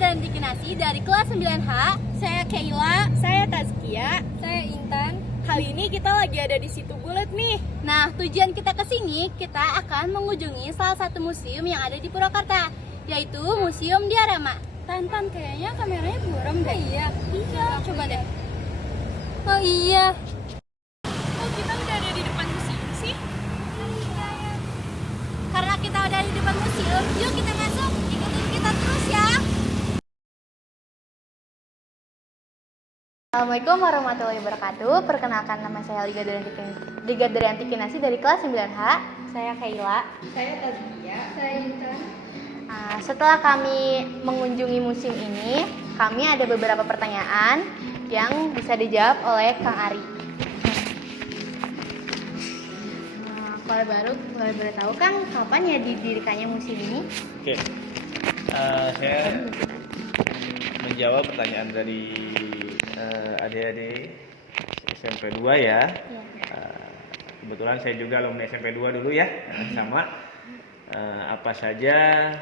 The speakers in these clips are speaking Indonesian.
dan Dikinasi dari kelas 9H. Saya Keila, saya Tazkia, saya Intan. Kali ini kita lagi ada di Situ Bulet nih. Nah, tujuan kita ke sini, kita akan mengunjungi salah satu museum yang ada di Purwakarta, yaitu Museum Diorama. Tantan, kayaknya kameranya buram deh. Iya, Coba deh. Oh iya. Oh, kita udah ada di depan museum sih. Karena kita udah di depan museum, yuk kita masuk. Ikutin kita terus ya. Assalamualaikum warahmatullahi wabarakatuh. Perkenalkan, nama saya Liga Darianti Kinasi dari kelas 9H. Saya Kaila. Saya Tazkia, saya Intan. Setelah kami mengunjungi museum ini, kami ada beberapa pertanyaan yang bisa dijawab oleh Kang Ari. Kalau boleh tahu Kang, kapan ya didirikannya museum ini? Oke, saya menjawab pertanyaan dari adik-adik SMP 2 ya. Kebetulan saya juga alumni SMP 2 dulu ya, sama. Apa saja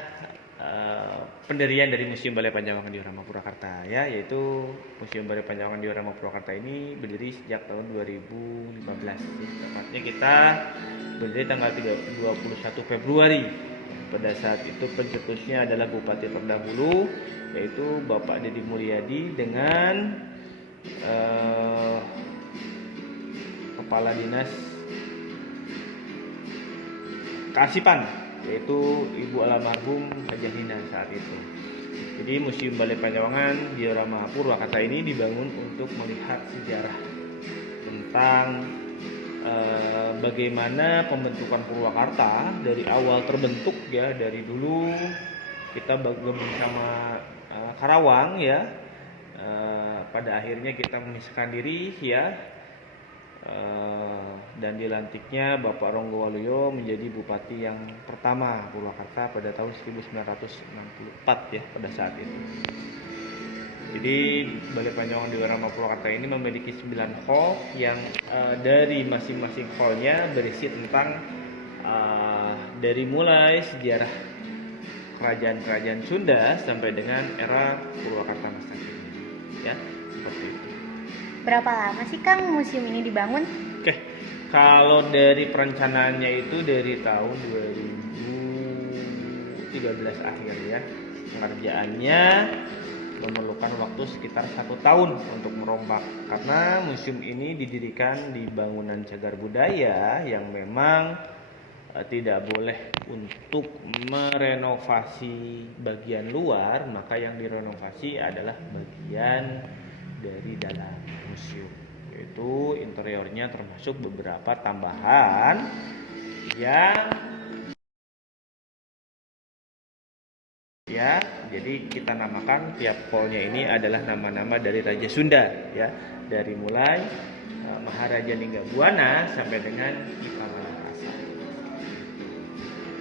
pendirian dari Museum Balai Panjangwangan Diorama Purwakarta ya, yaitu Museum Balai Panjangwangan Diorama Purwakarta ini berdiri sejak tahun 2015. Tepatnya kita berdiri tanggal 21 Februari. Pada saat itu pencetusnya adalah Bupati terdahulu, yaitu Bapak Deddy Mulyadi dengan Kepala Dinas Kearsipan, yaitu Ibu almarhum Hajah Hina saat itu. Jadi Museum Balai Panjangwangan Diorama Purwakarta ini dibangun untuk melihat sejarah tentang bagaimana pembentukan Purwakarta dari awal terbentuk ya, dari dulu kita bergabung sama Karawang ya, pada akhirnya kita memisahkan diri ya, dan dilantiknya Bapak Ronggo Waluyo menjadi bupati yang pertama Purwakarta pada tahun 1964 ya, pada saat itu. Jadi Balai Panjangwangan Diorama Purwakarta ini memiliki 9 hall yang dari masing-masing hallnya berisi tentang dari mulai sejarah kerajaan-kerajaan Sunda sampai dengan era Purwakarta masa kini ya, seperti itu. Berapa lama sih Kang museum ini dibangun? Oke, kalau dari perencanaannya itu dari tahun 2013 akhir ya. Pengerjaannya memerlukan waktu sekitar 1 tahun untuk merombak, karena museum ini didirikan di bangunan cagar budaya yang memang tidak boleh untuk merenovasi bagian luar, maka yang direnovasi adalah bagian dari dalam museum, yaitu interiornya, termasuk beberapa tambahan yang ya, jadi kita namakan tiap hallnya ini adalah nama-nama dari Raja Sunda ya, dari mulai Maharaja Ninggabwana sampai dengan Kipala.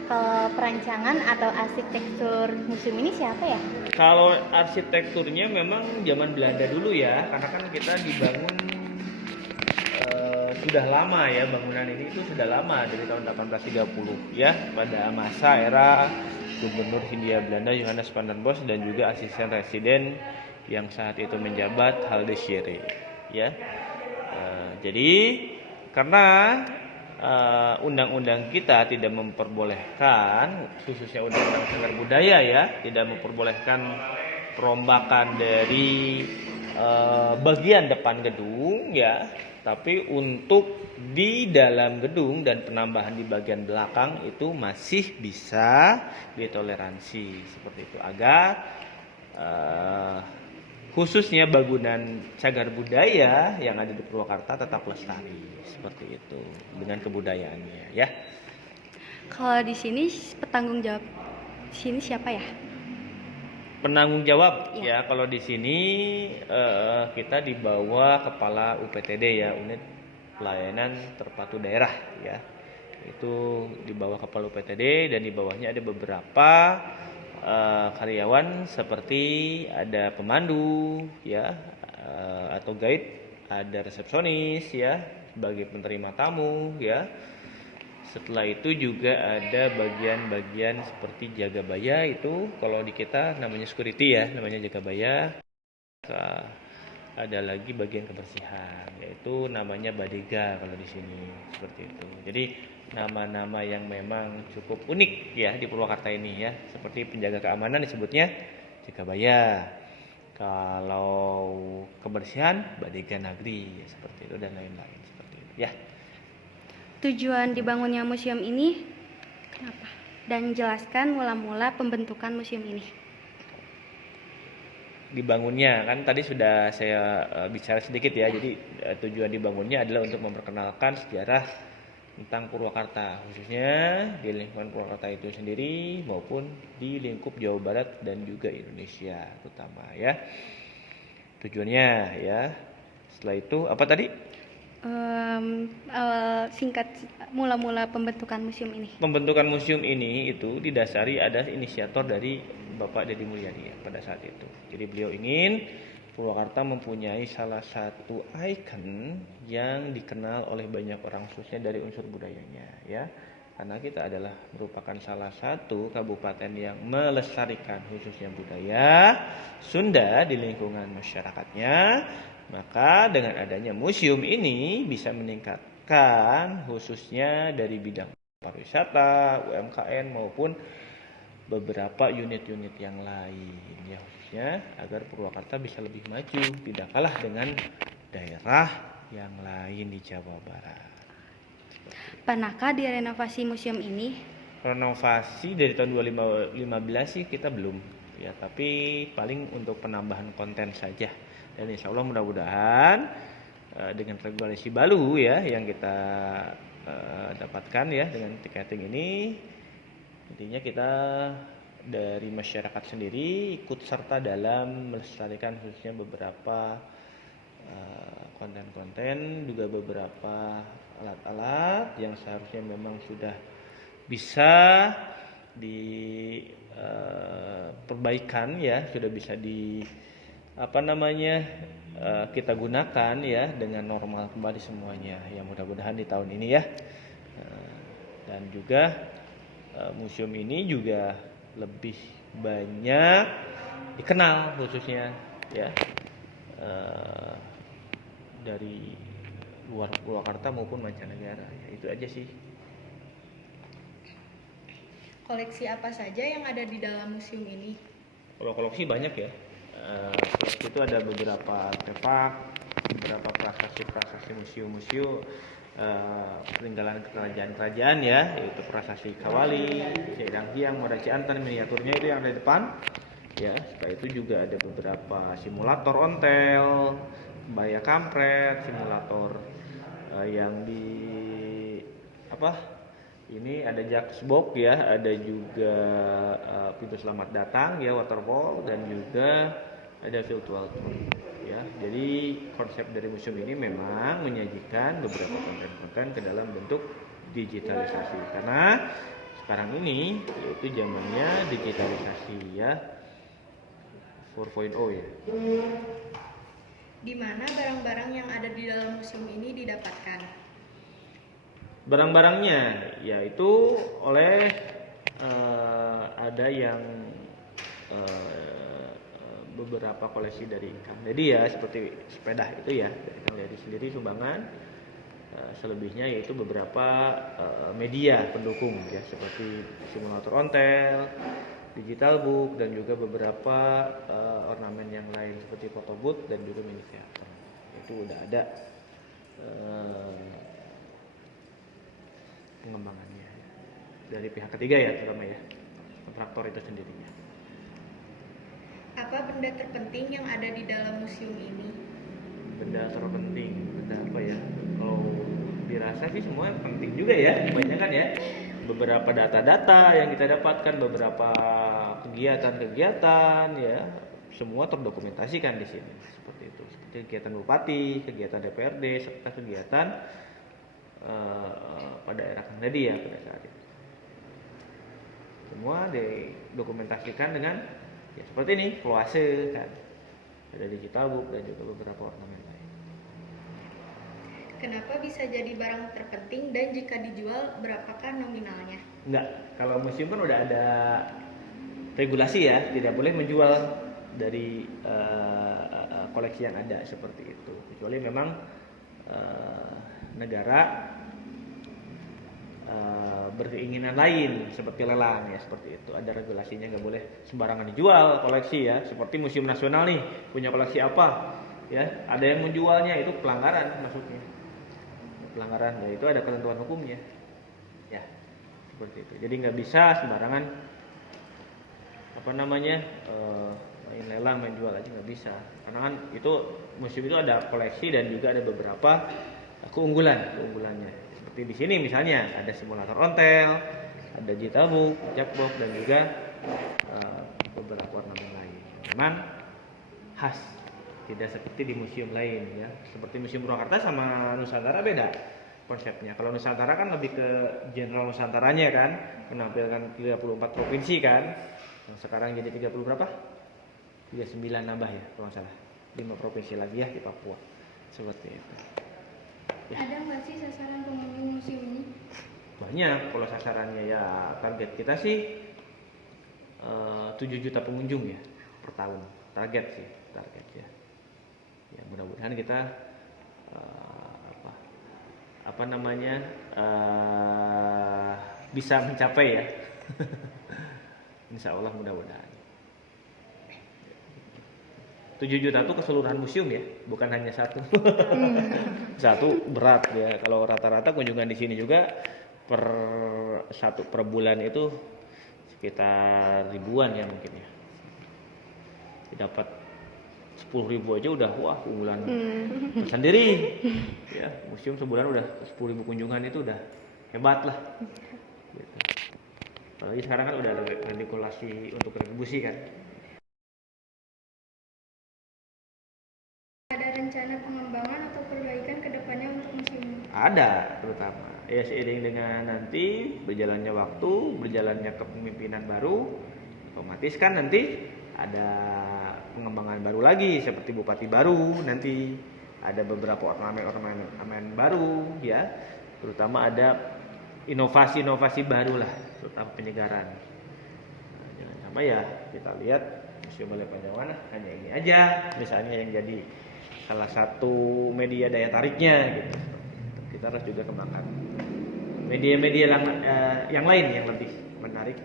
Kalau perancangan atau arsitektur museum ini siapa ya? Kalau arsitekturnya memang zaman Belanda dulu ya, karena kan kita dibangun sudah lama ya, bangunan ini itu sudah lama dari tahun 1830 ya, pada masa era Gubernur Hindia Belanda Johannes van der Bos dan juga asisten residen yang saat itu menjabat Haldesire ya. Jadi karena undang-undang kita tidak memperbolehkan, khususnya undang-undang cagar budaya ya, tidak memperbolehkan perombakan dari bagian depan gedung ya, tapi untuk di dalam gedung dan penambahan di bagian belakang itu masih bisa ditoleransi seperti itu, agar khususnya bangunan cagar budaya yang ada di Purwakarta tetap lestari seperti itu dengan kebudayaannya ya. Kalau di sini petanggung jawab di sini siapa ya? Penanggung jawab ya, kalau di sini kita di bawah kepala UPTD ya, unit pelayanan terpadu daerah ya. Itu di bawah kepala UPTD, dan di bawahnya ada beberapa karyawan seperti ada pemandu ya, atau guide, ada resepsionis ya sebagai penerima tamu ya, Setelah itu juga ada bagian-bagian seperti jaga baya, itu kalau di kita namanya security ya, namanya jaga baya. Ada lagi bagian kebersihan, yaitu namanya badega kalau di sini, seperti itu. Jadi nama-nama yang memang cukup unik ya di Purwakarta ini ya, seperti penjaga keamanan disebutnya jaga baya. Kalau kebersihan badega nagri ya, seperti itu, dan lain-lain seperti itu ya. Tujuan dibangunnya museum ini kenapa? Dan jelaskan mula-mula pembentukan museum ini. Dibangunnya kan tadi sudah saya bicara sedikit ya. Jadi tujuan dibangunnya adalah untuk memperkenalkan sejarah tentang Purwakarta, khususnya di lingkungan Purwakarta itu sendiri maupun di lingkup Jawa Barat dan juga Indonesia terutama ya. Tujuannya ya. Setelah itu apa tadi? Singkat mula-mula pembentukan museum ini. Pembentukan museum ini itu didasari ada inisiator dari Bapak Deddy Mulyadi ya, pada saat itu. Jadi beliau ingin Purwakarta mempunyai salah satu ikon yang dikenal oleh banyak orang, khususnya dari unsur budayanya ya. Karena kita adalah merupakan salah satu kabupaten yang melestarikan khususnya budaya Sunda di lingkungan masyarakatnya. Maka dengan adanya museum ini bisa meningkatkan khususnya dari bidang pariwisata, UMKM maupun beberapa unit-unit yang lain ya, khususnya agar Purwakarta bisa lebih maju, tidak kalah dengan daerah yang lain di Jawa Barat. Pernahkah direnovasi museum ini? Renovasi dari tahun 2015 sih kita belum ya, tapi paling untuk penambahan konten saja. Dan insya Allah mudah-mudahan dengan regulasi baru ya yang kita dapatkan ya dengan tiketing ini, intinya kita dari masyarakat sendiri ikut serta dalam melestarikan khususnya beberapa konten-konten, juga beberapa alat-alat yang seharusnya memang sudah bisa diperbaikan ya, sudah bisa kita gunakan ya dengan normal kembali semuanya ya, mudah-mudahan di tahun ini ya. Dan juga museum ini juga lebih banyak dikenal khususnya ya dari luar Purwakarta maupun mancanegara ya, itu aja sih. Koleksi apa saja yang ada di dalam museum ini? Kalau koleksi banyak ya. Koleksi itu ada beberapa artefak, beberapa prasasti museum peninggalan kerajaan-kerajaan ya, yaitu prasasti Kawali, Hyang, Modaci Antan, miniaturnya itu yang ada di depan. Ya, setelah itu juga ada beberapa simulator ontel, baya kampret, simulator yang ini ada Jacksbox ya, ada juga pintu selamat datang ya, waterfall, dan juga ada virtual tour ya. Jadi konsep dari museum ini memang menyajikan beberapa konten-konten ke dalam bentuk digitalisasi, karena sekarang ini yaitu zamannya digitalisasi ya, 4.0 ya. Di mana barang-barang yang ada di dalam museum ini didapatkan? Barang-barangnya yaitu oleh ada yang beberapa koleksi dari Kang Deddy ya, seperti sepeda itu ya dari Kang Deddy sendiri sumbangan. Selebihnya yaitu beberapa media pendukung ya, seperti simulator ontel, digital book, dan juga beberapa ornamen yang lain seperti photo booth dan juga mini theater. Itu udah ada pengembangannya ya, dari pihak ketiga ya, terutama ya kontraktor itu sendirinya. Apa benda terpenting yang ada di dalam museum ini? Benda terpenting, benda apa ya? Kalau dirasa sih semua penting juga ya, kebanyakan ya. Beberapa data-data yang kita dapatkan, beberapa kegiatan-kegiatan ya, semua terdokumentasikan di sini. Seperti itu, seperti kegiatan bupati, kegiatan DPRD, serta kegiatan pada era Kang Deddy ya pada saat itu. Semua didokumentasikan dengan ya seperti ini, kolase kan. Ada digital book dan juga beberapa ornamen lain. Kenapa bisa jadi barang terpenting dan jika dijual berapakah nominalnya? Enggak, kalau museum kan udah ada regulasi ya, tidak boleh menjual dari koleksi yang ada seperti itu, kecuali memang negara berkeinginan lain seperti lelang ya, seperti itu ada regulasinya, nggak boleh sembarangan dijual koleksi ya. Seperti Museum Nasional nih punya koleksi apa ya, ada yang menjualnya, itu pelanggaran masuknya, pelanggaran ya, itu ada ketentuan hukumnya ya, seperti itu. Jadi nggak bisa sembarangan main lelang, main jual aja nggak bisa, karena kan itu museum itu ada koleksi dan juga ada beberapa keunggulannya. Seperti di sini misalnya ada simulator ontel, ada Jitabook, Jackbox, dan juga beberapa ornamen lain. Memang khas, tidak seperti di museum lain ya. Seperti Museum Purwakarta sama Nusantara beda konsepnya. Kalau Nusantara kan lebih ke general Nusantaranya kan, menampilkan 34 provinsi kan. Yang sekarang jadi 30 berapa? 39 nambah ya kalau nggak salah. 5 provinsi lagi ya di Papua. Seperti itu. Ya. Ada nggak sih sasaran pengunjung museum ini? Banyak kalau sasarannya ya, target kita sih 7 juta pengunjung ya per tahun. Target ya. Ya mudah-mudahan kita bisa mencapai ya. Insya Allah mudah-mudahan. 7 juta itu keseluruhan museum ya, bukan hanya satu. Satu berat ya. Kalau rata-rata kunjungan di sini juga per bulan itu sekitar ribuan ya mungkin ya. Dapat 10.000 aja udah wah unggulan sendiri. Ya, museum sebulan udah 10.000 kunjungan itu udah hebat lah. Gitu. Apalagi sekarang kan udah ada regulasi untuk retribusi kan. Ada rencana pengembangan atau perbaikan ke depannya untuk museum ini? Ada, terutama ya seiring dengan nanti berjalannya waktu, berjalannya kepemimpinan baru, otomatis kan nanti ada pengembangan baru lagi, seperti bupati baru, nanti ada beberapa ornamen baru ya, terutama ada inovasi baru lah, terutama penyegaran. Nah, jangan sampai ya kita lihat Museum Balai Panjangan hanya ini aja misalnya yang jadi salah satu media daya tariknya gitu. Kita harus juga kembangkan media-media yang lain yang lebih menarik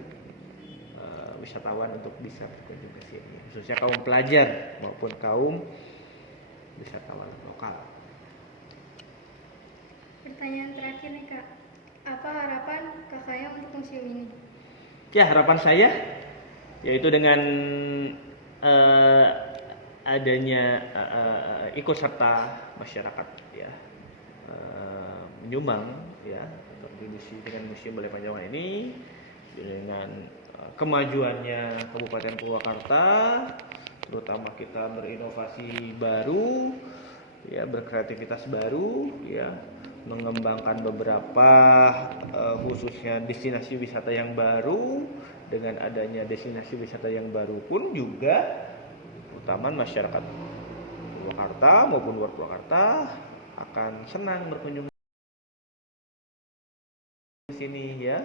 wisatawan untuk bisa berkunjung ke sini, khususnya kaum pelajar maupun kaum wisatawan lokal. Pertanyaan terakhir nih Kak, apa harapan kakaknya untuk museum ini? Ya, harapan saya yaitu dengan adanya ikut serta masyarakat ya, menyumbang ya, kontribusi dengan Museum Balai Panjangan ini dengan kemajuannya Kabupaten Purwakarta, terutama kita berinovasi baru ya, berkreativitas baru ya, mengembangkan beberapa khususnya destinasi wisata yang baru. Dengan adanya destinasi wisata yang baru pun juga terutama masyarakat Purwakarta maupun luar Purwakarta akan senang berkunjung di sini ya,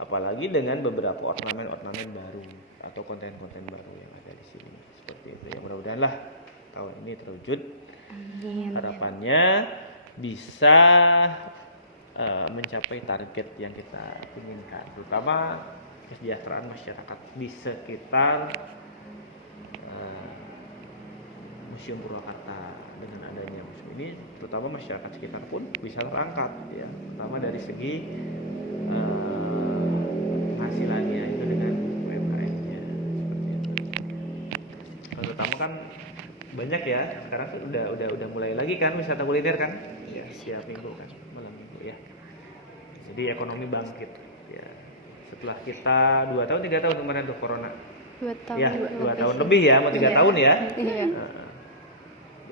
apalagi dengan beberapa ornamen baru atau konten-konten baru yang ada di sini seperti itu ya. Mudah-mudahan lah tahun ini terwujud. Harapannya bisa mencapai target yang kita inginkan, terutama kesejahteraan masyarakat di sekitar Museum Purwakarta. Dengan adanya museum ini, terutama masyarakat sekitar pun bisa terangkat ya, pertama dari segi penghasilannya itu dengan UMKM-nya seperti itu. Terutama kan banyak ya sekarang udah mulai lagi kan wisata kuliner kan ya, setiap minggu kan, malam minggu ya, jadi ekonomi bangkit ya. Setelah kita 2 tahun 3 tahun kemarin tuh corona 2 tahun ya, 2 tahun lebih ya, mau 3 tahun ya. Iya.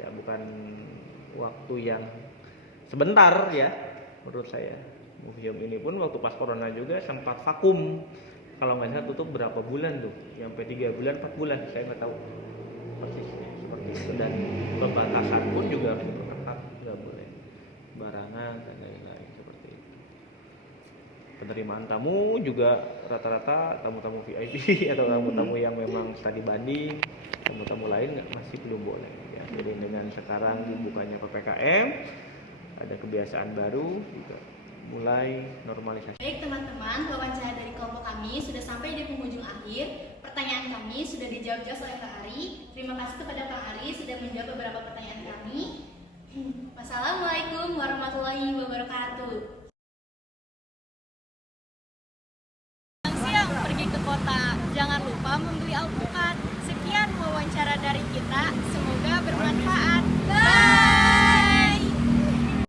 Ya bukan waktu yang sebentar ya menurut saya. Museum ini pun waktu pas corona juga sempat vakum, kalau nggak salah tutup berapa bulan tuh, sampai 3 bulan 4 bulan saya nggak tahu persisnya seperti itu. Dan pembatasan pun juga harus diperketat, nggak boleh sembarangan dan lain-lain seperti itu. Penerimaan tamu juga rata-rata tamu-tamu VIP atau tamu-tamu yang memang studi banding, tamu-tamu lain masih belum boleh. Ya. Jadi dengan sekarang dibukanya PPKM, ada kebiasaan baru juga mulai normalisasi. Baik teman-teman, wawancara dari kelompok kami sudah sampai di penghujung akhir. Pertanyaan kami sudah dijawab jelas oleh Kak Ari. Terima kasih kepada Kak Ari sudah menjawab beberapa pertanyaan kami. Wassalamualaikum warahmatullahi wabarakatuh.